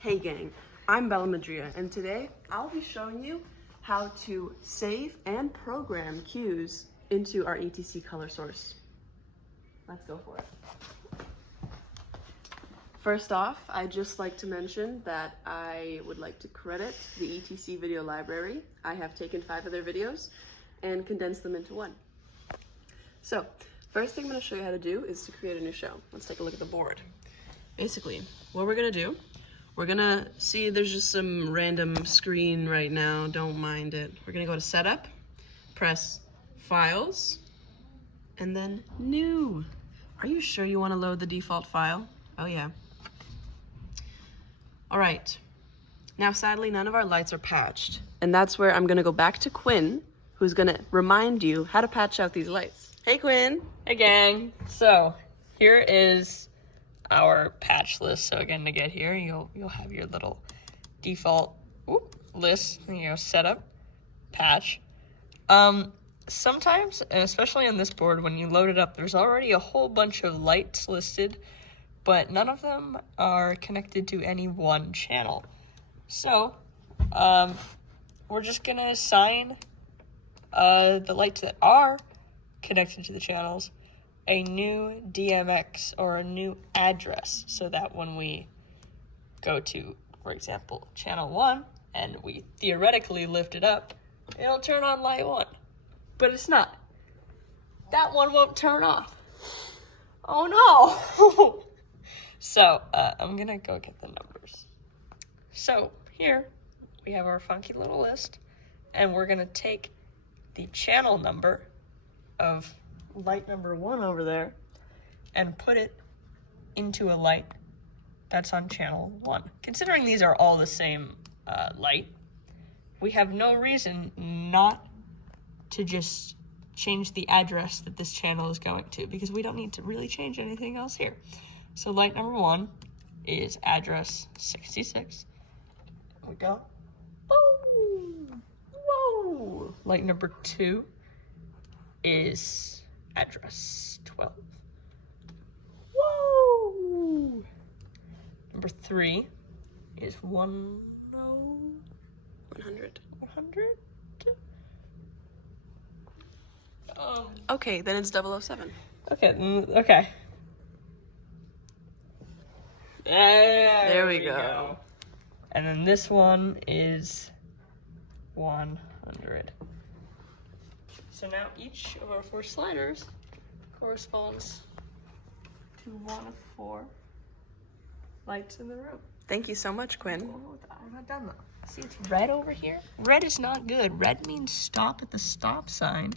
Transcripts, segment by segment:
Hey gang, I'm Bella Madria, and today I'll be showing you how to save and program cues into our ETC color source. Let's go for it. First off, I'd just like to mention that I would like to credit the ETC video library. I have taken 5 of their videos and condensed them into one. So, first thing I'm going to show you how to do is to create a new show. Let's take a look at the board. Basically, what we're going to do, we're going to see there's just some random screen right now. Don't mind it. We're going to go to Setup, press Files, and then New. Are you sure you want to load the default file? Oh yeah. All right. Now, sadly, none of our lights are patched. And that's where I'm going to go back to Quinn, who's going to remind you how to patch out these lights. Hey, Quinn. Hey, gang. So here is our patch list. So again, to get here, you'll have your little default list, setup, patch. Sometimes, and especially on this board, when you load it up, there's already a whole bunch of lights listed, but none of them are connected to any one channel. So, we're just gonna assign the lights that are connected to the channels a new DMX or a new address, so that when we go to, for example, channel 1, and we theoretically lift it up, it'll turn on light 1. But it's not. That one won't turn off. Oh no! So, I'm gonna go get the numbers. So, here we have our funky little list, and we're gonna take the channel number of light number 1 over there and put it into a light that's on channel 1. Considering these are all the same light, we have no reason not to just change the address that this channel is going to, because we don't need to really change anything else here. So light number 1 is address 66. We go. Boom! Whoa! Light number 2 is address 12. Whoa! Number 3 is 100. Okay, then it's 007. Okay. There we go. And then this one is 100. So now each of our 4 sliders corresponds to one of 4 lights in the room. Thank you so much, Quinn. I'm not done though. See, it's red over here. Red is not good. Red means stop at the stop sign,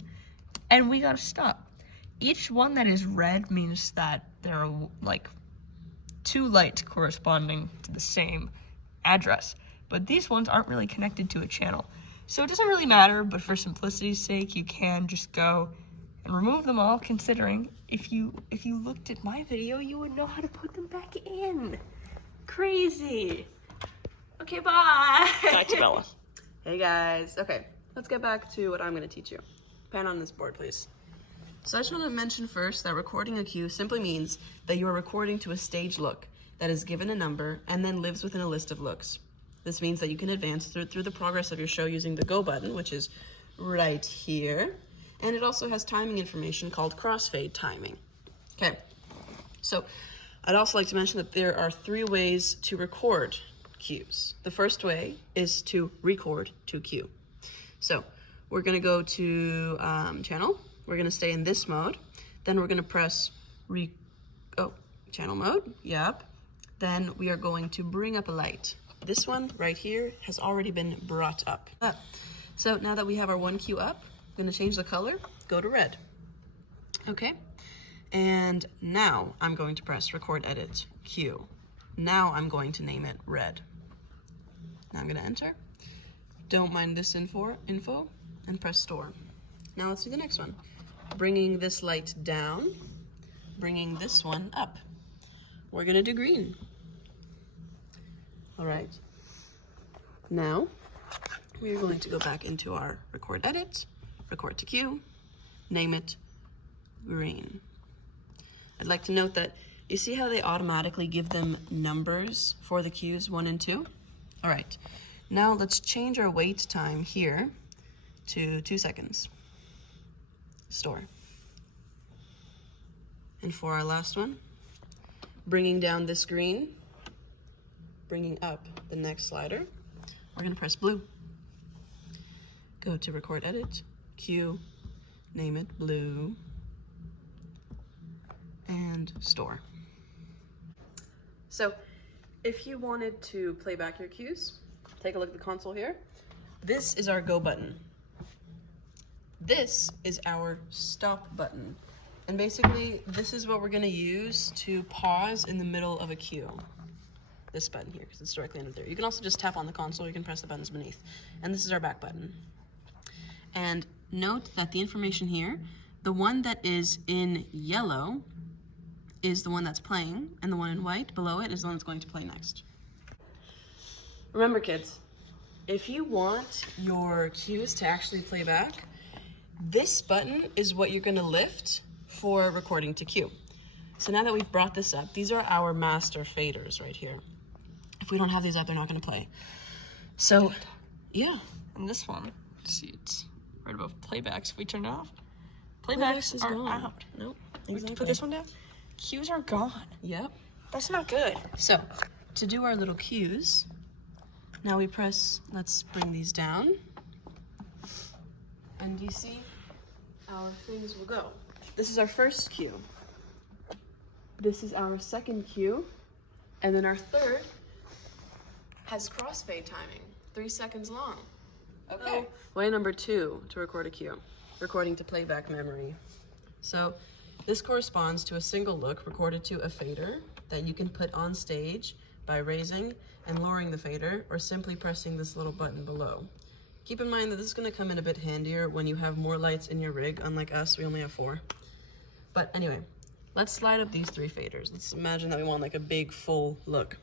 and we gotta stop. Each one that is red means that there are like 2 lights corresponding to the same address, but these ones aren't really connected to a channel. So it doesn't really matter, but for simplicity's sake, you can just go and remove them all, considering if you looked at my video, you would know how to put them back in. Crazy. Okay, bye. Back to Bella. Hey guys. Okay, let's get back to what I'm going to teach you. Pan on this board, please. So I just want to mention first that recording a cue simply means that you are recording to a stage look that is given a number and then lives within a list of looks. This means that you can advance through the progress of your show using the go button, which is right here. And it also has timing information called crossfade timing. Okay, so I'd also like to mention that there are 3 ways to record cues. The first way is to record to cue. So we're going to go to channel. We're going to stay in this mode. Then we're going to press channel mode. Yep. Then we are going to bring up a light. This one right here has already been brought up. So now that we have our 1 cue up, I'm going to change the color, go to red. Okay. And now I'm going to press record edit cue. Now I'm going to name it red. Now I'm going to enter. Don't mind this info and press store. Now let's do the next one. Bringing this light down, bringing this one up. We're going to do green. All right. Now we're going to go back into our record edit, record to cue, name it green. I'd like to note that You see how they automatically give them numbers for the cues 1 and 2? All right, now let's change our wait time here to 2 seconds. Store. And for our last one, bringing down this green, bringing up the next slider, we're gonna press blue. Go to record edit, cue, name it blue, and store. So if you wanted to play back your cues, take a look at the console here. This is our go button. This is our stop button. And basically, this is what we're gonna use to pause in the middle of a cue. This button here, because it's directly under there. You can also just tap on the console, you can press the buttons beneath. And this is our back button. And note that the information here, the one that is in yellow is the one that's playing, and the one in white below it is the one that's going to play next. Remember kids, if you want your cues to actually play back, this button is what you're gonna lift for recording to cue. So now that we've brought this up, these are our master faders right here. If we don't have these up, they're not gonna play. So, yeah. And this one, see, it's right above playbacks. If we turn it off, playbacks are gone. out. Nope, We exactly. put this one down, cues are gone. Yep. That's not good. So, to do our little cues, now we press, let's bring these down. And you see, our things will go. This is our first cue. This is our second cue. And then our third has crossfade timing, 3 seconds long. Okay. Way number 2 to record a cue, recording to playback memory. So this corresponds to a single look recorded to a fader that you can put on stage by raising and lowering the fader or simply pressing this little button below. Keep in mind that this is going to come in a bit handier when you have more lights in your rig. Unlike us, we only have 4. But anyway, let's slide up these 3 faders. Let's imagine that we want like a big full look.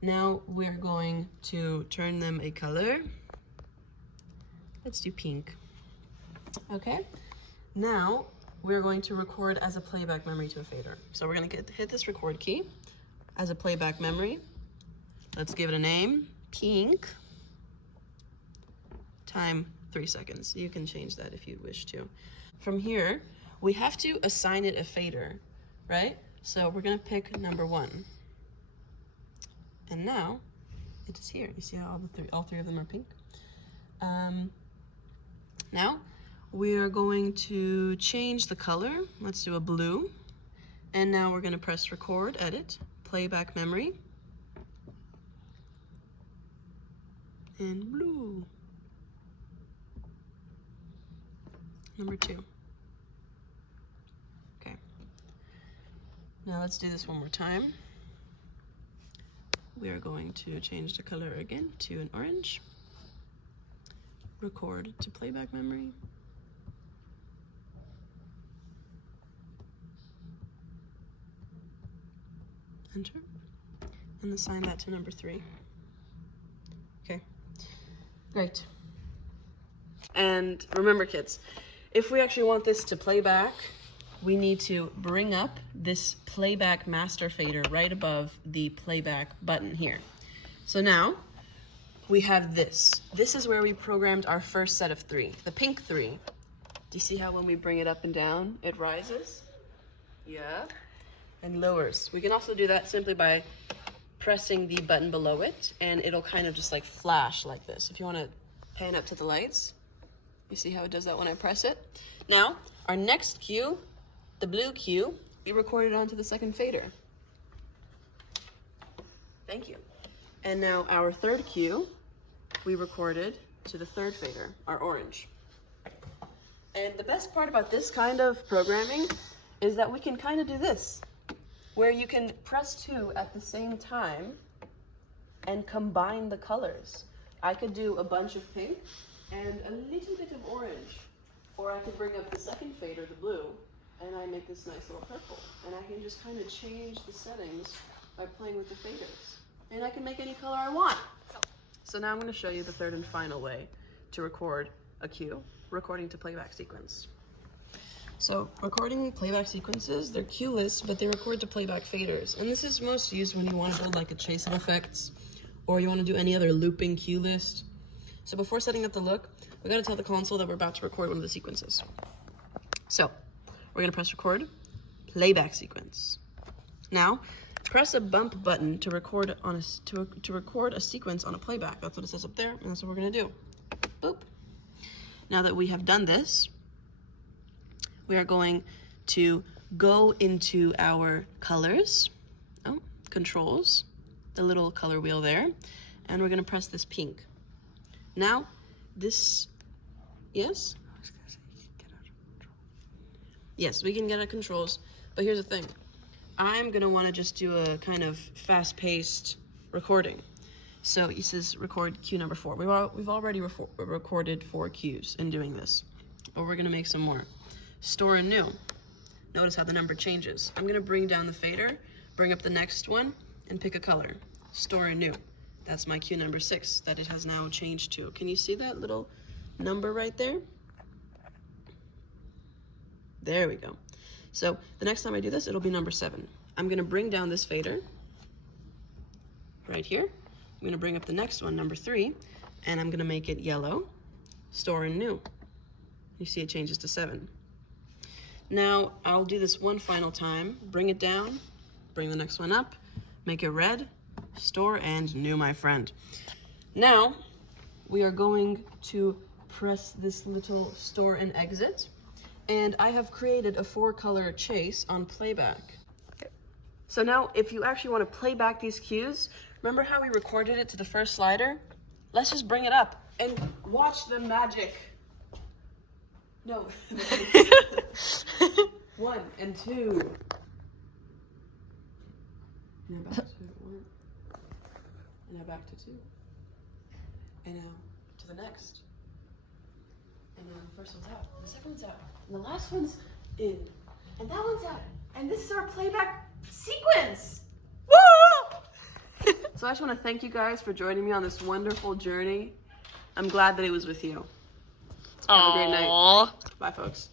Now we're going to turn them a color. Let's do pink. Okay. Now we're going to record as a playback memory to a fader. So we're going to hit this record key as a playback memory. Let's give it a name, pink. Time 3 seconds. You can change that if you wish to. From here, we have to assign it a fader, right? So we're gonna pick number 1. And now it is here. You see how all three of them are pink? Now we are going to change the color. Let's do a blue. And now we're gonna press record, edit, playback memory. And blue. Number 2. Okay. Now let's do this one more time. We are going to change the color again to an orange. Record to playback memory. Enter. And assign that to number 3. Okay. Great. And remember kids, if we actually want this to play back, we need to bring up this playback master fader right above the playback button here. So now we have this. This is where we programmed our first set of 3, the pink 3. Do you see how when we bring it up and down, it rises? Yeah. And lowers. We can also do that simply by pressing the button below it, and it'll kind of just like flash like this. If you want to pan up to the lights, you see how it does that when I press it? Now, our next cue, the blue cue, we recorded onto the second fader. Thank you. And now our third cue, we recorded to the third fader, our orange. And the best part about this kind of programming is that we can kind of do this, where you can press 2 at the same time and combine the colors. I could do a bunch of pink and a little bit of orange, or I could bring up the second fader, the blue, and I make this nice little purple. And I can just kind of change the settings by playing with the faders. And I can make any color I want. So now I'm going to show you the third and final way to record a cue, recording to playback sequence. So recording playback sequences, they're cue lists, but they record to playback faders. And this is most used when you want to build like a chase of effects, or you want to do any other looping cue list. So before setting up the look, we got to tell the console that we're about to record one of the sequences. So we're going to press record, playback sequence. Now, press a bump button to record on to record a sequence on a playback. That's what it says up there, and that's what we're going to do. Boop. Now that we have done this, we are going to go into our colors, controls, the little color wheel there, and we're going to press this pink. Now, this, yes? Yes, we can get our controls, but here's the thing. I'm going to want to just do a kind of fast-paced recording. So it says record cue number 4. We've already recorded 4 cues in doing this, but we're going to make some more. Store and new. Notice how the number changes. I'm going to bring down the fader, bring up the next one, and pick a color. Store and new. That's my cue number 6 that it has now changed to. Can you see that little number right there? There we go. So the next time I do this, it'll be number 7. I'm going to bring down this fader right here. I'm going to bring up the next one, number 3, and I'm going to make it yellow, store and new. You see it changes to 7. Now I'll do this one final time, bring it down, bring the next one up, make it red, store and new, my friend. Now we are going to press this little store and exit. And I have created a 4-color chase on playback. Okay. So now if you actually want to play back these cues, remember how we recorded it to the first slider? Let's just bring it up and watch the magic. No. 1 and 2. Now back to 1. And now back to 2. And now to the next. And then the first one's out, the second one's out, and the last one's in, and that one's out. And this is our playback sequence! Woo! So I just want to thank you guys for joining me on this wonderful journey. I'm glad that it was with you. Have a great night. Bye, folks.